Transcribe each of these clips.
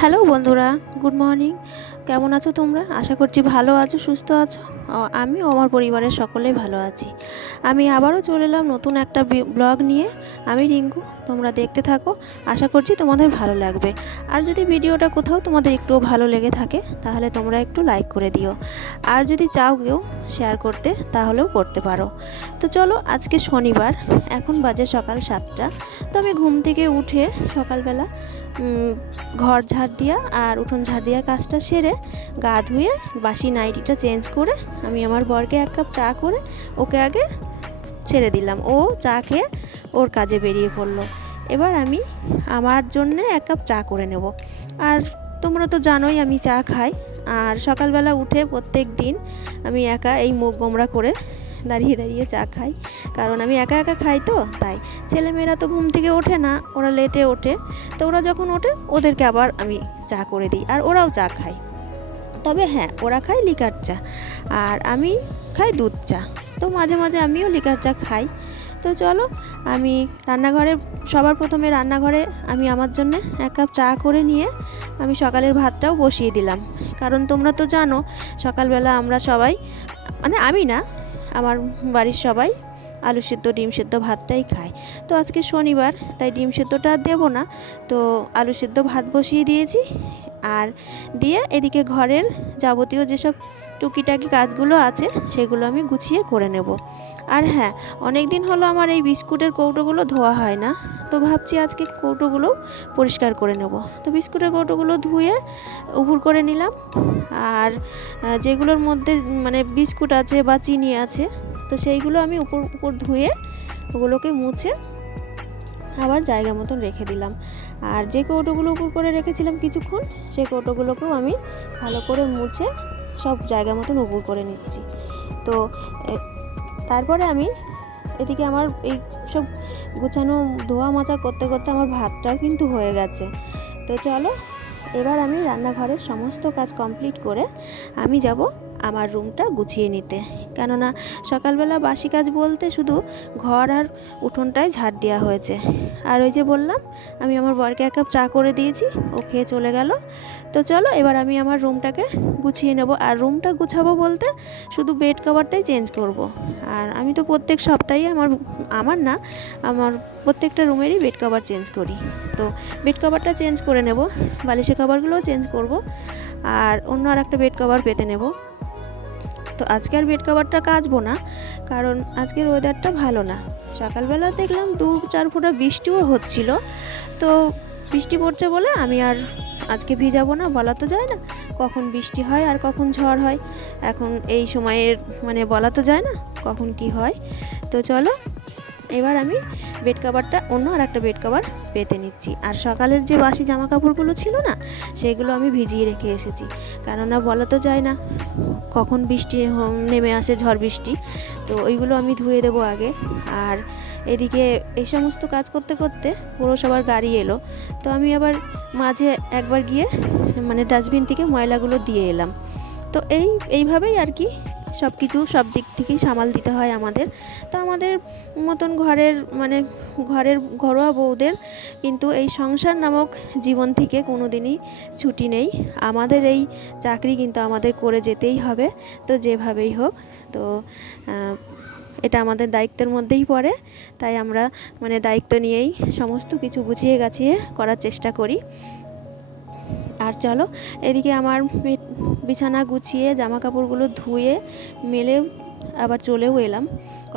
Hello বন্ধুরা, good morning. কেমন আছো তোমরা? আশা করছি ভালো আছো, সুস্থ আছো। আমি ও আমার পরিবারের সকলেই ভালো আছি। আমি আবারও চলে এলাম নতুন একটা ব্লগ নিয়ে। আমি রিঙ্কু, তোমরা দেখতে থাকো। আশা করছি তোমাদের ভালো লাগবে। আর যদি ভিডিওটা কোথাও তোমাদের একটুও ভালো লেগে থাকে তাহলে তোমরা একটু লাইক করে দিও। আর যদি চাও কেউ শেয়ার করতে তাহলেও করতে পারো। তো চলো, আজকে শনিবার, এখন বাজে সকাল 7টা। তো আমি ঘুম থেকে উঠে সকালবেলা ঘর ঝাড় দিয়া আর উঠোন ঝাড় দেওয়ার কাজটা সেরে গা ধুয়ে বাসি নাইটিটা চেঞ্জ করে আমি আমার বরকে 1 কাপ চা করে ওকে আগে ছেড়ে দিলাম। ও চা খেয়ে ওর কাজে বেরিয়ে পড়লো। এবার আমি আমার জন্যে 1 কাপ চা করে নেব। আর তোমরা তো জানোই আমি চা খাই। আর সকালবেলা উঠে প্রত্যেক দিন আমি একা এই মুখ গোমড়া করে দাঁড়িয়ে দাঁড়িয়ে চা খাই, কারণ আমি একা একা খাই। তো তাই ছেলেমেয়েরা তো ঘুম থেকে ওঠে না, ওরা লেটে ওঠে। তো ওরা যখন ওঠে ওদেরকে আবার আমি চা করে দিই, আর ওরাও চা খায়। তবে হ্যাঁ, ওরা খায় লিকার চা আর আমি খাই দুধ চা। তো মাঝে মাঝে আমিও লিকার চা খাই। তো চলো, আমি রান্নাঘরে সবার প্রথমে রান্নাঘরে আমি আমার জন্য 1 কাপ চা করে নিয়ে আমি সকালের ভাতটাও বসিয়ে দিলাম। কারণ তোমরা তো জানো সকালবেলা আমরা সবাই, মানে আমি না, আমার বাড়ির সবাই আলু সেদ্ধ ডিম সেদ্ধ ভাতটাই খায়। তো আজকে শনিবার, তাই ডিম সেদ্ধটা আর দেবো না। তো আলু সেদ্ধ ভাত বসিয়ে দিয়েছি। আর দিয়ে এদিকে ঘরের যাবতীয় যেসব টুকিটাকি কাজগুলো আছে সেগুলো আমি গুছিয়ে করে নেব। আর হ্যাঁ, অনেক দিন হলো আমার এই বিস্কুটের কৌটোগুলো ধোয়া হয় না। তো ভাবছি আজকে কৌটোগুলো পরিষ্কার করে নেব। তো বিস্কুটের কৌটোগুলো ধুয়ে উপুর করে নিলাম। আর যেগুলোর মধ্যে মানে বিস্কুট আছে বা চিনি আছে, তো সেইগুলো আমি উপর উপর ধুয়ে ওগুলোকে মুছে আবার জায়গা মতন রেখে দিলাম। আর যে কৌটোগুলো উপর করে রেখেছিলাম কিছুক্ষণ, সেই কৌটোগুলোকেও আমি ভালো করে মুছে সব জায়গা মতন উপর করে নিচ্ছি। তো তারপরে আমি এদিকে আমার এই সব গুছানো ধোয়া মোছা করতে করতে আমার ভাতটাও কিন্তু হয়ে গেছে। তো চলো, এবার আমি রান্নাঘরের সমস্ত কাজ কমপ্লিট করে আমি যাব আমার রুমটা গুছিয়ে নিতে। কেননা সকালবেলা বাসি কাজ বলতে শুধু ঘর আর উঠোনটাই ঝাড় দেওয়া হয়েছে। আর ওই যে বললাম, আমি আমার বরকে 1 কাপ চা করে দিয়েছি, ও খেয়ে চলে গেল। তো চলো, এবার আমি আমার রুমটাকে গুছিয়ে নেব। আর রুমটা গুছাবো বলতে শুধু বেড কভারটাই চেঞ্জ করব। আর আমি তো প্রত্যেক সপ্তাহে আমার না, আমার প্রত্যেকটা রুমেরই বেড কভার চেঞ্জ করি। তো বেড কভারটা চেঞ্জ করে নেব, বালিশের কভারগুলোও চেঞ্জ করব, আর অন্য আর একটা বেড কভার পেতে নেব। তো আজকে আর বেড কভারটা কাচবো না, কারণ আজকের ওয়েদারটা ভালো না। সকালবেলা দেখলাম 2-4 ফোঁটা বৃষ্টিও হচ্ছিল। তো বৃষ্টি পড়ছে বলে আমি আর আজকে ভিজাবো না। বলা তো যায় না কখন বৃষ্টি হয় আর কখন ঝড় হয়। এখন এই সময়ের মানে বলা তো যায় না কখন কি হয়। তো চলো, এবার আমি বেড কভারটা অন্য আর একটা বেড কভার পেতে নিচ্ছি। আর সকালের যে বাসি জামা কাপড়গুলো ছিল না, সেগুলো আমি ভিজিয়ে রেখে এসেছি। কেননা বলা তো যায় না কখন বৃষ্টি নেমে আসে, ঝড় বৃষ্টি। তো ওইগুলো আমি ধুয়ে দেবো আগে। আর এদিকে এই সমস্ত কাজ করতে করতে পৌরসভার গাড়ি এলো। তো আমি আবার মাঝে একবার গিয়ে মানে ডাস্টবিন থেকে ময়লাগুলো দিয়ে এলাম। তো এইভাবেই আর কি সব কিছু সব দিক থেকেই সামাল দিতে হয় আমাদের। তো আমাদের মতন ঘরের ঘরোয়া বউদের কিন্তু এই সংসার নামক জীবন থেকে কোনো দিনই ছুটি নেই। আমাদের এই চাকরি কিন্তু আমাদের করে যেতেই হবে। তো যেভাবেই হোক, তো এটা আমাদের দায়িত্বের মধ্যেই পড়ে। তাই আমরা মানে দায়িত্ব নিয়েই সমস্ত কিছু গুছিয়ে গাছিয়ে করার চেষ্টা করি। আর চলো, এদিকে আমার বিছানা গুছিয়ে জামা কাপড়গুলো ধুয়ে মেলে আবার চলেও এলাম।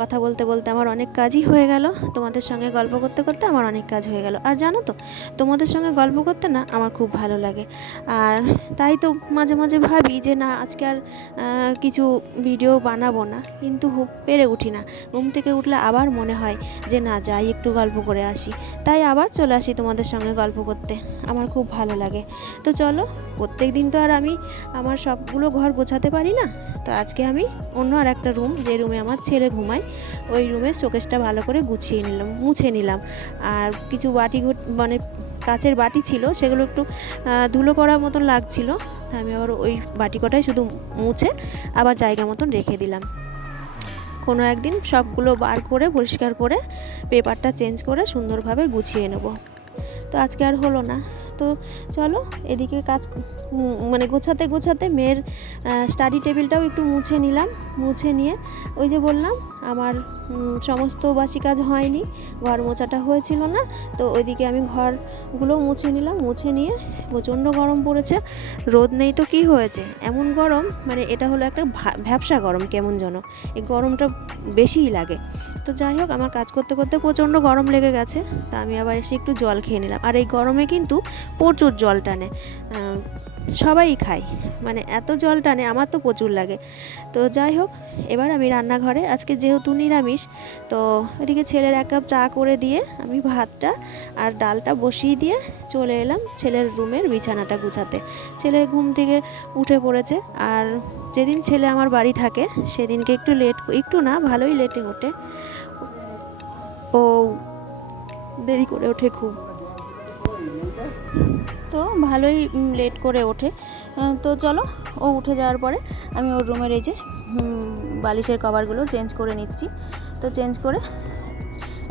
কথা বলতে বলতে আমার অনেক কাজই হয়ে গেল। তোমাদের সঙ্গে গল্প করতে করতে আমার অনেক কাজ হয়ে গেল। আর জানো তো, তোমাদের সঙ্গে গল্প করতে না আমার খুব ভালো লাগে। আর তাই তো মাঝে মাঝে ভাবি যে না, আজকে আর কিছু ভিডিও বানাবো না, কিন্তু পেরে উঠি না। ঘুম থেকে উঠলে আবার মনে হয় যে না, যাই একটু গল্প করে আসি। তাই আবার চলে আসি তোমাদের সঙ্গে গল্প করতে। আমার খুব ভালো লাগে। তো চলো, প্রত্যেক দিন তো আর আমি আমার সবগুলো ঘর গোছাতে পারি না। তো আজকে আমি অন্য আর একটা রুম, যে রুমে আমার ছেলে ঘুমায়, ওই রুমের শোকেসটা ভালো করে মুছে নিলাম। আর কিছু মানে কাচের বাটি ছিল, সেগুলো একটু ধুলো পড়ার মতন লাগছিল। আমি আবার ওই বাটি কটাই শুধু মুছে আবার জায়গা মতন রেখে দিলাম। কোনো একদিন সবগুলো বার করে পরিষ্কার করে পেপারটা চেঞ্জ করে সুন্দরভাবে গুছিয়ে নেব। তো আজকে আর হলো না। তো চলো এদিকে কাজ মানে গোছাতে গোছাতে মেয়ের স্টাডি টেবিলটাও একটু মুছে নিলাম। মুছে নিয়ে ওই যে বললাম আমার সমস্ত বাসি কাজ হয়নি, ঘর মোছাটা হয়েছিল না, তো ওইদিকে আমি ঘরগুলো মুছে নিলাম। মুছে নিয়ে প্রচণ্ড গরম পড়েছে, রোদ নেই তো কি হয়েছে, এমন গরম মানে এটা হলো একটা ভ্যাপসা গরম, কেমন যেন এই গরমটা বেশিই লাগে। তো যাই হোক আমার কাজ করতে করতে প্রচণ্ড গরম লেগে গেছে, তা আমি আবার এসে একটু জল খেয়ে নিলাম। আর এই গরমে কিন্তু প্রচুর জল টানে, সবাই খায়, মানে এত জল টানে, আমার তো প্রচুর লাগে। তো যাই হোক এবার আমি রান্নাঘরে, আজকে যেহেতু নিরামিষ, তো ওইদিকে ছেলের 1 কাপ চা করে দিয়ে আমি ভাতটা আর ডালটা বসিয়ে দিয়ে চলে এলাম ছেলের রুমের বিছানাটা গুছাতে। ছেলে ঘুম থেকে উঠে পড়েছে, আর যেদিন ছেলে আমার বাড়ি থাকে সেদিনকে একটু না ভালোই লেটে ওঠে, ও দেরি করে ওঠে খুব, তো ভালোই লেট করে ওঠে। তো চলো ও উঠে যাওয়ার পরে আমি ওর রুমের এই যে বালিশের কভারগুলো চেঞ্জ করে নিচ্ছি। তো চেঞ্জ করে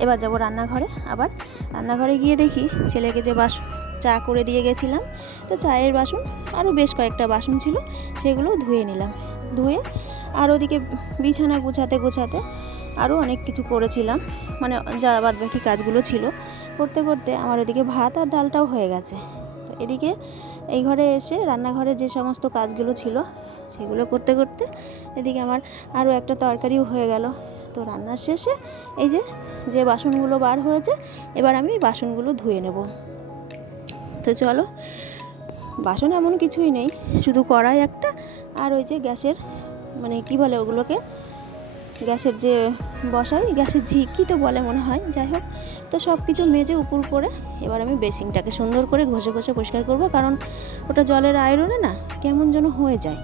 এবার যাব রান্নাঘরে। আবার রান্নাঘরে গিয়ে দেখি ছেলেকে যে চা করে দিয়ে গেছিলাম, তো চায়ের বাসন আরও বেশ কয়েকটা বাসন ছিল, সেগুলো ধুয়ে নিলাম। ধুয়ে আর ওদিকে বিছানা গোছাতে গোছাতে আরও অনেক কিছু করেছিলাম, মানে যা বাদবাকি কাজগুলো ছিল করতে করতে আমার ওদিকে ভাত আর ডালটাও হয়ে গেছে। তো এদিকে এই ঘরে এসে রান্নাঘরে যে সমস্ত কাজগুলো ছিল সেগুলো করতে করতে এদিকে আমার আরও একটা তরকারিও হয়ে গেল। তো রান্নার শেষে এই যে বাসনগুলো বার হয়েছে, এবার আমি বাসনগুলো ধুয়ে নেব। তো চলো, বাসন এমন কিছুই নেই, শুধু কড়াই একটা আর ওই যে গ্যাসের মানে কি বলে ওগুলোকে, গ্যাসের যে বসাই, গ্যাসের ঝিকি তো বলে মনে হয়, যাই হোক। তো সব কিছু মেজে উপর করে এবার আমি বেসিনটাকে সুন্দর করে ঘষে ঘষে পরিষ্কার করব, কারণ ওটা জলের আয়রনে না কেমন যেন হয়ে যায়,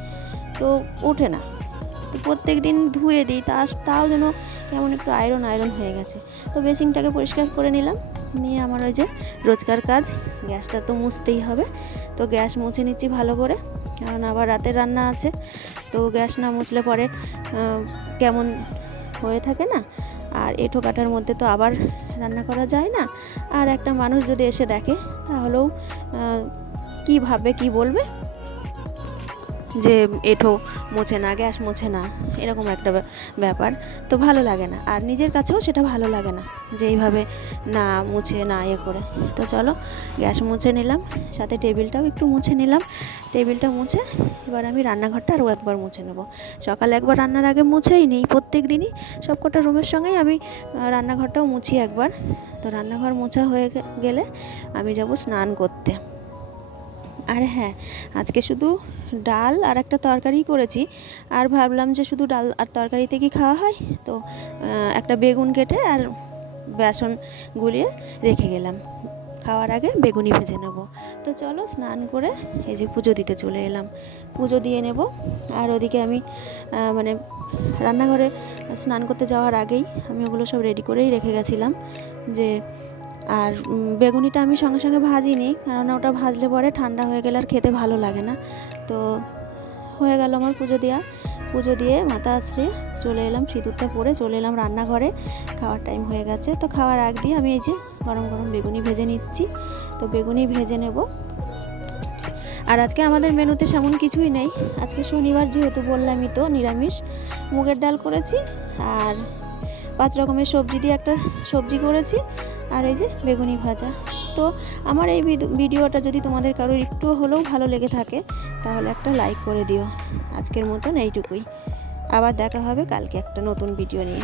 তো ওঠে না। তো প্রত্যেক দিন ধুয়ে দিই, তাও যেন কেমন একটু আয়রন হয়ে গেছে। তো বেসিনটাকে পরিষ্কার করে নিলাম, নিয়ে আমার ওই যে রোজকার কাজ, গ্যাসটা তো মুছতেই হবে। তো গ্যাস মুছে নিচ্ছি ভালো করে, কারণ আবার রাতের রান্না আছে, তো গ্যাস না মুছলে পরে কেমন হয়ে থাকে না, আর এঁঠো কাটার মধ্যে তো আবার রান্না করা যায় না। আর একটা মানুষ যদি এসে দেখে তাহলেও কী ভাববে, কী বলবে যে এঁঠো মোছে না, গ্যাস মোছে না, এরকম একটা ব্যাপার, তো ভালো লাগে না, আর নিজের কাছেও সেটা ভালো লাগে না যে এইভাবে না মুছে না করে। তো চলো গ্যাস মুছে নিলাম, সাথে টেবিলটাও একটু মুছে নিলাম। টেবিলটা মুছে এবার আমি রান্নাঘরটা আরও একবার মুছে নেব। সকালে একবার রান্নার আগে মুছেই নিই, প্রত্যেক দিনই সবকটা রুমের সঙ্গেই আমি রান্নাঘরটাও মুছি একবার। তো রান্নাঘর মোছা হয়ে গেলে আমি যাব স্নান করতে। আর হ্যাঁ, আজকে শুধু ডাল আর একটা তরকারি করেছি, আর ভাবলাম যে শুধু ডাল আর তরকারিতে কি খাওয়া হয়, তো একটা বেগুন কেটে আর বেসন গুলিয়ে রেখে গেলাম, খাওয়ার আগে বেগুনি ভেজে নেব। তো চলো স্নান করে এই যে পুজো দিতে চলে এলাম, পুজো দিয়ে নেব। আর ওদিকে আমি মানে রান্নাঘরে স্নান করতে যাওয়ার আগেই আমি ওগুলো সব রেডি করেই রেখে গেছিলাম। যে আর বেগুনিটা আমি সঙ্গে সঙ্গে ভাজিনি, কারণ ওটা ভাজলে পরে ঠান্ডা হয়ে গেলে আর খেতে ভালো লাগে না। তো হয়ে গেল আমার পুজো দিয়ে মাথা আছড়ে চলে এলাম, সিঁদুরটা পরে চলে এলাম রান্নাঘরে। খাওয়ার টাইম হয়ে গেছে, তো খাওয়ার আগ দিয়ে আমি এই যে গরম গরম বেগুনি ভেজে নিচ্ছি। তো বেগুনি ভেজে নেব। আর আজকে আমাদের মেনুতে সেমন কিছুই নেই, আজকে শনিবার যেহেতু বললামই তো নিরামিষ। মুগের ডাল করেছি আর 5 রকমের সবজি দিয়ে একটা সবজি করেছি, আর এই যে বেগুনি ভাজা। তো আমার এই ভিডিওটা যদি তোমাদের কারোর একটু হলেও ভালো লেগে থাকে তাহলে একটা লাইক করে দিও। আজকের মতন এইটুকুই, আবার দেখা হবে কালকে একটা নতুন ভিডিও নিয়ে।